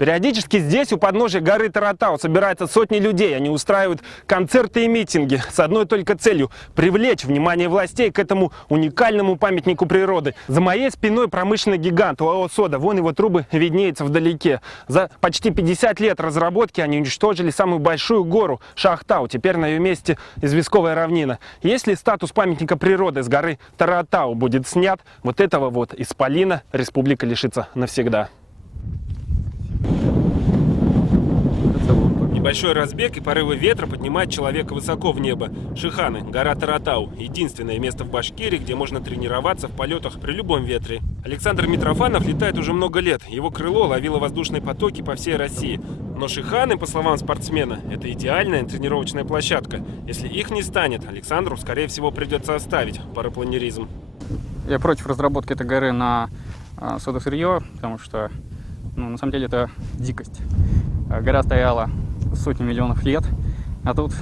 Периодически здесь, у подножия горы Таратау, собираются сотни людей. Они устраивают концерты и митинги с одной только целью – привлечь внимание властей к этому уникальному памятнику природы. За моей спиной промышленный гигант ОАО «Сода». Вон его трубы виднеются вдалеке. За почти 50 лет разработки они уничтожили самую большую гору – Шахтау. Теперь на ее месте известковая равнина. Если статус памятника природы с горы Таратау будет снят, вот этого вот исполина республика лишится навсегда. Небольшой разбег и порывы ветра поднимают человека высоко в небо. Шиханы, гора Таратау – единственное место в Башкирии, где можно тренироваться в полетах при любом ветре. Александр Митрофанов летает уже много лет. Его крыло ловило воздушные потоки по всей России. Но Шиханы, по словам спортсмена, это идеальная тренировочная площадка. Если их не станет, Александру, скорее всего, придется оставить парапланеризм. Я против разработки этой горы на содосырье, потому что, на самом деле, это дикость. Гора стояла сотни миллионов лет, а тут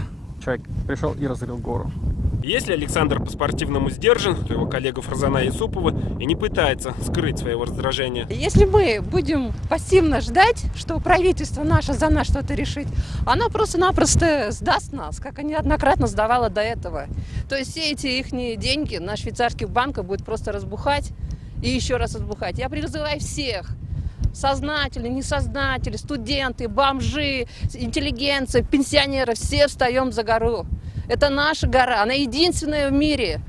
человек пришел и разрыл гору. Если Александр по-спортивному сдержан, то его коллега Фарзана Юсупова и не пытается скрыть своего раздражения. Если мы будем пассивно ждать, что правительство наше за нас что-то решит, оно просто-напросто сдаст нас, как они неоднократно сдавало до этого. То есть все эти их деньги на швейцарских банках будут просто разбухать и еще раз разбухать. Я призываю всех, сознатели, несознатели, студенты, бомжи, интеллигенция, пенсионеры, все встаем за гору. Это наша гора, она единственная в мире.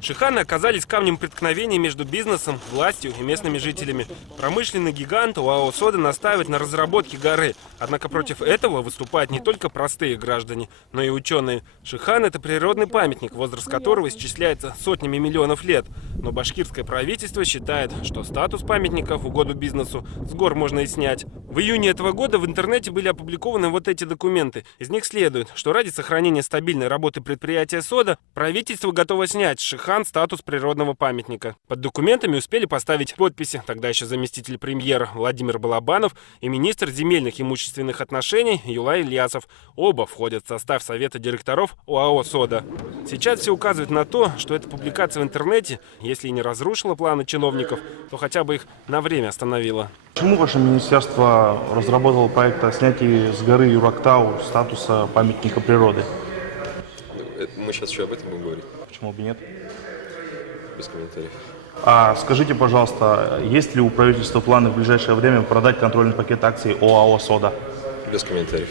Шиханы оказались камнем преткновения между бизнесом, властью и местными жителями. Промышленный гигант ОАО «Сода» настаивает на разработке горы. Однако против этого выступают не только простые граждане, но и ученые. Шихан – это природный памятник, возраст которого исчисляется сотнями миллионов лет. Но башкирское правительство считает, что статус памятника в угоду бизнесу с гор можно и снять. В июне этого года в интернете были опубликованы вот эти документы. Из них следует, что ради сохранения стабильной работы предприятия «Сода» правительство готово снять с Шихан статус природного памятника. Под документами успели поставить подписи тогда еще заместитель премьера Владимир Балабанов и министр земельных и имущественных отношений Юлай Ильясов. Оба входят в состав совета директоров ОАО «Сода». Сейчас все указывает на то, что эта публикация в интернете, если и не разрушила планы чиновников, то хотя бы их на время остановила. Почему ваше министерство разработало проект о снятии с горы Юрактау статуса памятника природы? Мы сейчас еще об этом будем говорить. Почему бы нет? Без комментариев. А скажите, пожалуйста, есть ли у правительства планы в ближайшее время продать контрольный пакет акций ОАО «Сода»? Без комментариев.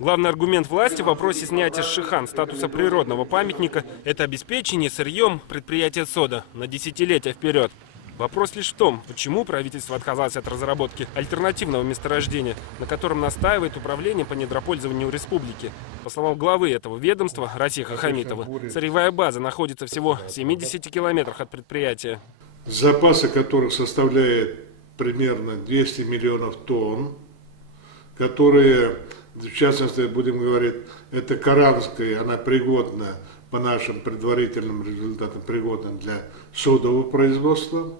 Главный аргумент власти в вопросе снятия с Шихан статуса природного памятника – это обеспечение сырьем предприятия «Сода» на десятилетия вперед. Вопрос лишь в том, почему правительство отказалось от разработки альтернативного месторождения, на котором настаивает управление по недропользованию республики. По словам главы этого ведомства Расиха Хамитова, сырьевая база находится всего в 70 километрах от предприятия. Запасы которых составляет примерно 200 миллионов тонн, которые, в частности, будем говорить, это Каранская, она пригодна, по нашим предварительным результатам, пригодна для содового производства,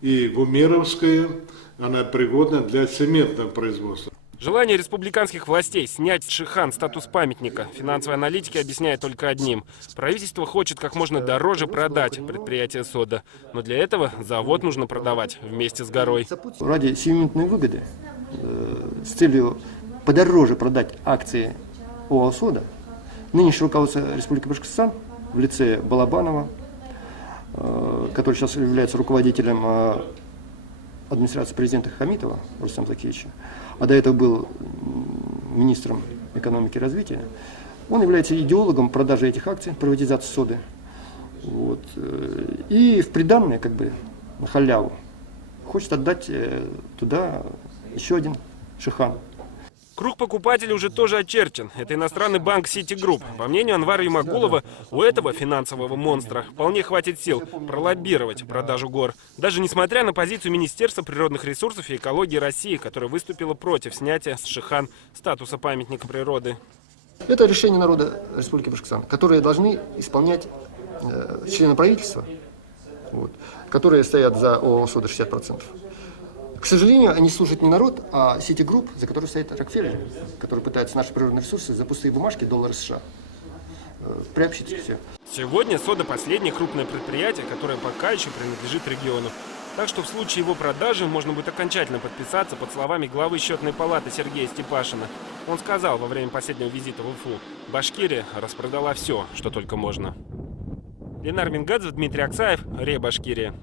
и Гумеровская, она пригодна для цементного производства. Желание республиканских властей снять с Шихан статус памятника финансовые аналитики объясняют только одним. Правительство хочет как можно дороже продать предприятие «Сода». Но для этого завод нужно продавать вместе с горой. Ради сиюминутной выгоды, с целью подороже продать акции ОАО «Сода», нынешнее руководство Республики Башкортостан в лице Балабанова, который сейчас является руководителем администрации президента Хамитова Рустама Закиевича, а до этого был министром экономики и развития, он является идеологом продажи этих акций, приватизации «Соды». Вот. И в приданное, как бы, на халяву, хочет отдать туда еще один Шихан. Круг покупателей уже тоже очерчен. Это иностранный банк Citigroup. По мнению Анвара Юмагулова, у этого финансового монстра вполне хватит сил пролоббировать продажу гор. Даже несмотря на позицию Министерства природных ресурсов и экологии России, которая выступила против снятия с Шихан статуса памятника природы. Это решение народа Республики Башкортостан, которые должны исполнять члены правительства, вот, которые стоят за ОАО «Сода» 60%. К сожалению, они служат не народ, а Citigroup, за которой стоит Рокфеллер, который пытается наши природные ресурсы за пустые бумажки, доллары США, приобщить все. Сегодня «Сода» – последнее крупное предприятие, которое пока еще принадлежит региону. Так что в случае его продажи можно будет окончательно подписаться под словами главы счетной палаты Сергея Степашина. Он сказал во время последнего визита в Уфу: Башкирия распродала все, что только можно. Ленар Мингадзе, Дмитрий Аксаев, РИА Башкирия.